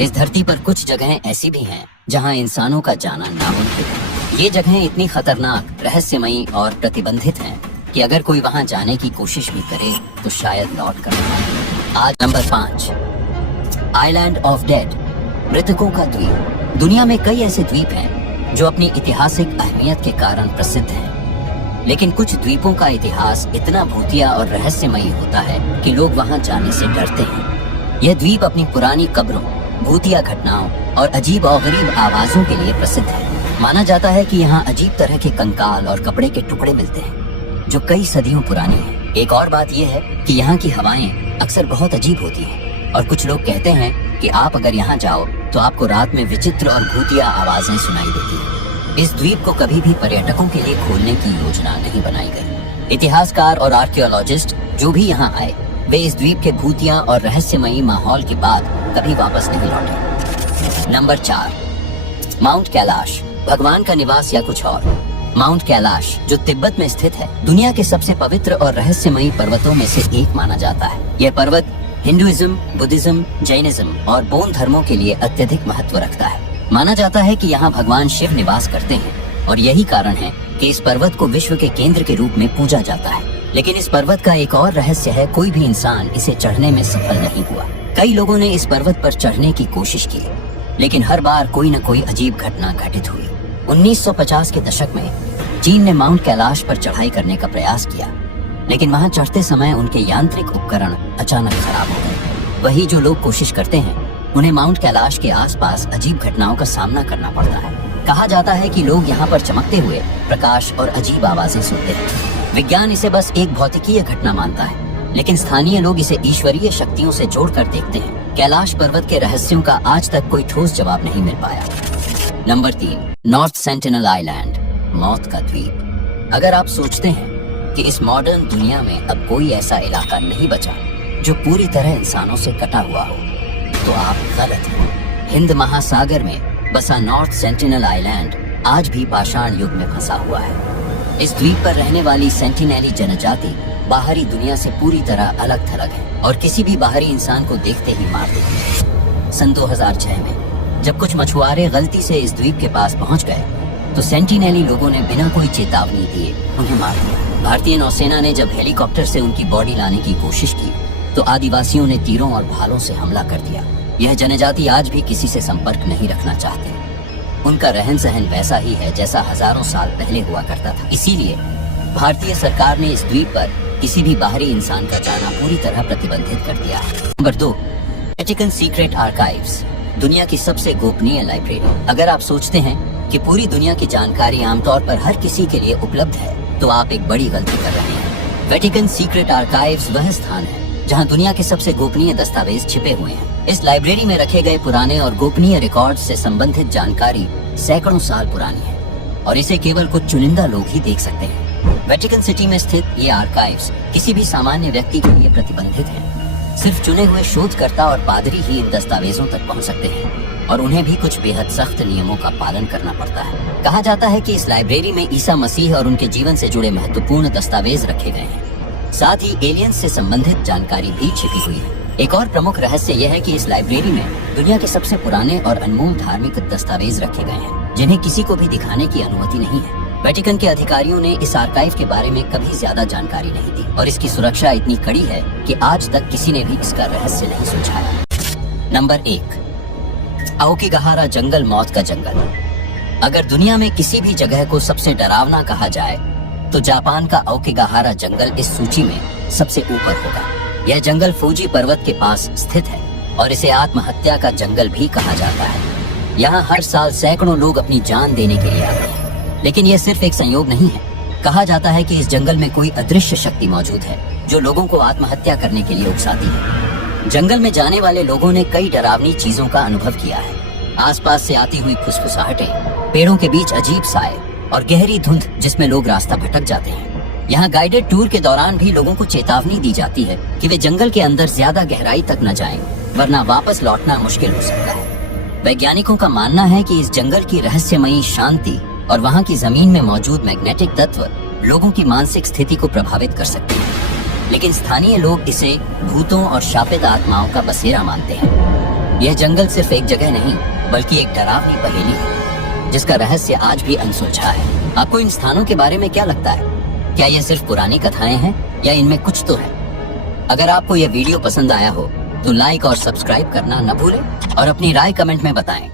इस धरती पर कुछ जगहें ऐसी भी हैं जहां इंसानों का जाना नामुमकिन है। ये जगहें इतनी खतरनाक, रहस्यमयी और प्रतिबंधित हैं कि अगर कोई वहां जाने की कोशिश भी करे तो शायद लौट कर ना आए। आज नंबर 5, आइलैंड ऑफ डेड, मृतकों का द्वीप। दुनिया में कई ऐसे द्वीप हैं जो अपनी ऐतिहासिक अहमियत के कारण प्रसिद्ध हैं, लेकिन कुछ द्वीपों का इतिहास इतना भूतिया और रहस्यमयी होता है कि लोग वहां जाने से डरते हैं। यह द्वीप अपनी पुरानी कब्रों, भूतिया घटनाओं और अजीब और गरीब आवाजों के लिए प्रसिद्ध है। माना जाता है कि यहाँ अजीब तरह के कंकाल और कपड़े के टुकड़े मिलते हैं जो कई सदियों पुरानी हैं। एक और बात यह है कि यहाँ की हवाएं अक्सर बहुत अजीब होती हैं और कुछ लोग कहते हैं कि आप अगर यहाँ जाओ तो आपको रात में विचित्र और भूतिया आवाजें सुनाई देती हैं। इस द्वीप को कभी भी पर्यटकों के लिए खोलने की योजना नहीं बनाई गई। इतिहासकार और आर्कियोलॉजिस्ट जो भी यहाँ आए वे इस द्वीप के भूतिया और रहस्यमयी माहौल के बाद कभी वापस नहीं लौटे। नंबर 4, माउंट कैलाश, भगवान का निवास या कुछ और। माउंट कैलाश जो तिब्बत में स्थित है, दुनिया के सबसे पवित्र और रहस्यमयी पर्वतों में से एक माना जाता है। यह पर्वत हिंदुइज्म, बुद्धिज्म, जैनिज्म और बौद्ध धर्मों के लिए अत्यधिक महत्व रखता है। माना जाता है कि यहाँ भगवान शिव निवास करते हैं और यही कारण है कि इस पर्वत को विश्व के केंद्र के रूप में पूजा जाता है। लेकिन इस पर्वत का एक और रहस्य है, कोई भी इंसान इसे चढ़ने में सफल नहीं हुआ। कई लोगों ने इस पर्वत पर चढ़ने की कोशिश की, लेकिन हर बार कोई न कोई अजीब घटना घटित हुई। 1950 के दशक में चीन ने माउंट कैलाश पर चढ़ाई करने का प्रयास किया, लेकिन वहां चढ़ते समय उनके यांत्रिक उपकरण अचानक खराब हो गए। वही जो लोग कोशिश करते हैं उन्हें माउंट कैलाश के आसपास अजीब घटनाओं का सामना करना पड़ता है। कहा जाता है कि लोग यहाँ पर चमकते हुए प्रकाश और अजीब आवाजें सुनते हैं। विज्ञान इसे बस एक भौतिकीय घटना मानता है, लेकिन स्थानीय लोग इसे ईश्वरीय शक्तियों से जोड़कर देखते हैं। कैलाश पर्वत के रहस्यों का आज तक कोई ठोस जवाब नहीं मिल पाया। नंबर 3, नॉर्थ सेंटिनल आइलैंड, मौत का द्वीप। अगर आप सोचते हैं कि इस मॉडर्न दुनिया में अब कोई ऐसा इलाका नहीं बचा जो पूरी तरह इंसानों से कटा हुआ हो, तो आप गलत हैं। हिंद महासागर में बसा नॉर्थ सेंटिनल आइलैंड आज भी पाषाण युग में फंसा हुआ है। इस द्वीप पर रहने वाली सेंटिनेली जनजाति बाहरी दुनिया से पूरी तरह अलग थलग है और किसी भी बाहरी इंसान को देखते ही मार देती है। सन 2006 में जब कुछ मछुआरे गलती से इस द्वीप के पास पहुंच गए तो सेंटिनेली लोगों ने बिना कोई चेतावनी दिए उन्हें मार दिया। भारतीय नौसेना ने जब हेलीकॉप्टर से उनकी बॉडी लाने की कोशिश की तो आदिवासियों ने तीरों और भालों से हमला कर दिया। यह जनजाति आज भी किसी से संपर्क नहीं रखना चाहती। उनका रहन सहन वैसा ही है जैसा हजारों साल पहले हुआ करता था। इसीलिए भारतीय सरकार ने इस द्वीप पर किसी भी बाहरी इंसान का जाना पूरी तरह प्रतिबंधित कर दिया है। नंबर 2, वेटिकन सीक्रेट आर्काइव्स, दुनिया की सबसे गोपनीय लाइब्रेरी। अगर आप सोचते हैं कि पूरी दुनिया की जानकारी आमतौर पर हर किसी के लिए उपलब्ध है तो आप एक बड़ी गलती कर रहे हैं। वेटिकन सीक्रेट आर्काइव्स वह स्थान है जहां दुनिया के सबसे गोपनीय दस्तावेज छिपे हुए हैं। इस लाइब्रेरी में रखे गए पुराने और गोपनीय रिकॉर्ड से संबंधित जानकारी सैकड़ों साल पुरानी है और इसे केवल कुछ चुनिंदा लोग ही देख सकते हैं। वेटिकन सिटी में स्थित ये आर्काइव्स किसी भी सामान्य व्यक्ति के लिए प्रतिबंधित हैं। सिर्फ चुने हुए शोधकर्ता और पादरी ही इन दस्तावेजों तक पहुंच सकते हैं और उन्हें भी कुछ बेहद सख्त नियमों का पालन करना पड़ता है। कहा जाता है कि इस लाइब्रेरी में ईसा मसीह और उनके जीवन से जुड़े महत्वपूर्ण दस्तावेज रखे गए हैं। साथ ही एलियंस से संबंधित जानकारी भी छिपी हुई है। एक और प्रमुख रहस्य यह है कि इस लाइब्रेरी में दुनिया के सबसे पुराने और अनमोल धार्मिक दस्तावेज रखे गए हैं जिन्हें किसी को भी दिखाने की अनुमति नहीं है। वेटिकन के अधिकारियों ने इस आर्काइव के बारे में कभी ज्यादा जानकारी नहीं दी और इसकी सुरक्षा इतनी कड़ी है कि आज तक किसी ने भी इसका रहस्य नहीं सुलझाया। नंबर 1, आओकिगाहारा जंगल, मौत का जंगल। अगर दुनिया में किसी भी जगह को सबसे डरावना कहा जाए तो जापान का आओकिगाहारा जंगल इस सूची में सबसे ऊपर होगा। यह जंगल फूजी पर्वत के पास स्थित है और इसे आत्महत्या का जंगल भी कहा जाता है। यहाँ हर साल सैकड़ों लोग अपनी जान देने के लिए आते हैं, लेकिन यह सिर्फ एक संयोग नहीं है। कहा जाता है कि इस जंगल में कोई अदृश्य शक्ति मौजूद है जो लोगों को आत्महत्या करने के लिए उकसाती है। जंगल में जाने वाले लोगों ने कई डरावनी चीजों का अनुभव किया है। आसपास से आती हुई फुसफुसाहटें, पेड़ों के बीच अजीब साए और गहरी धुंध जिसमें लोग रास्ता भटक जाते हैं। यहाँ गाइडेड टूर के दौरान भी लोगों को चेतावनी दी जाती है कि वे जंगल के अंदर ज्यादा गहराई तक न जाएं, वरना वापस लौटना मुश्किल हो सकता है। वैज्ञानिकों का मानना है कि इस जंगल की रहस्यमयी शांति और वहाँ की जमीन में मौजूद मैग्नेटिक तत्व लोगों की मानसिक स्थिति को प्रभावित कर सकते हैं, लेकिन स्थानीय लोग इसे भूतों और शापित आत्माओं का बसेरा मानते हैं। यह जंगल सिर्फ एक जगह नहीं बल्कि एक डरावनी पहेली है जिसका रहस्य आज भी अनसुलझा है। आपको इन स्थानों के बारे में क्या लगता है? क्या ये सिर्फ पुरानी कथाएं हैं या इनमें कुछ तो है? अगर आपको यह वीडियो पसंद आया हो तो लाइक और सब्सक्राइब करना न भूलें और अपनी राय कमेंट में बताएं।